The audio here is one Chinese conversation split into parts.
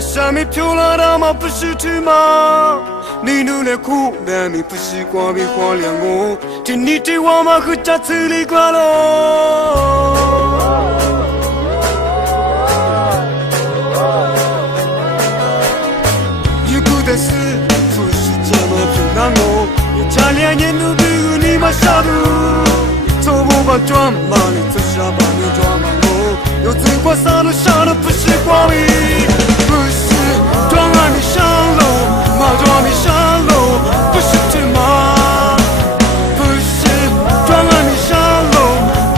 下面飘来的吗？不是芝麻。你努力苦，但你不习惯被荒凉我。听你对我吗？和家嘴里挂了。如果的事不是这么平淡我，我差2年都比你妈下毒。走我把装满你走下把你装满我，有嘴巴撒的下的不是光明，不是装完你上楼，马装你上楼，不是芝麻，不是装完你上楼，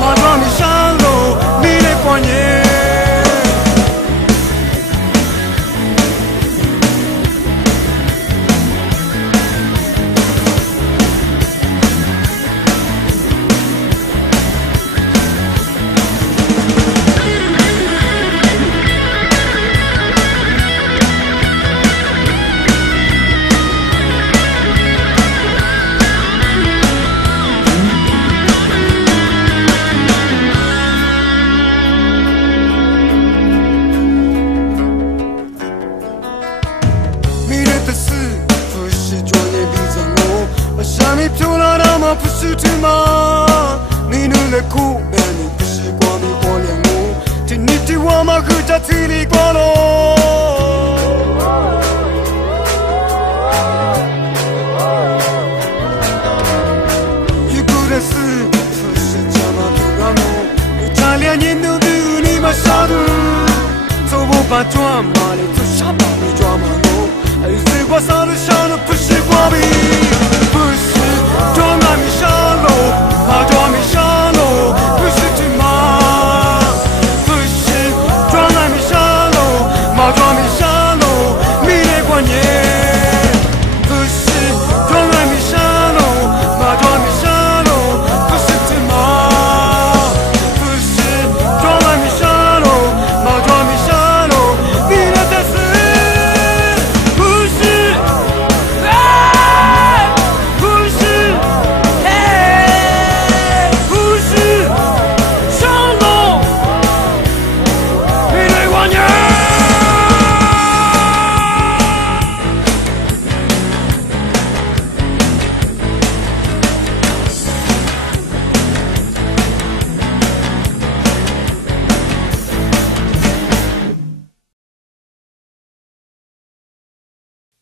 马装你上楼，你的观念。下面飘来的吗？不是芝麻。你努力苦，但你不习惯被荒凉我。听你对我吗？和家嘴里挂了。如果的事不是这么不让我，我差2年都比你妈下毒，走我把装。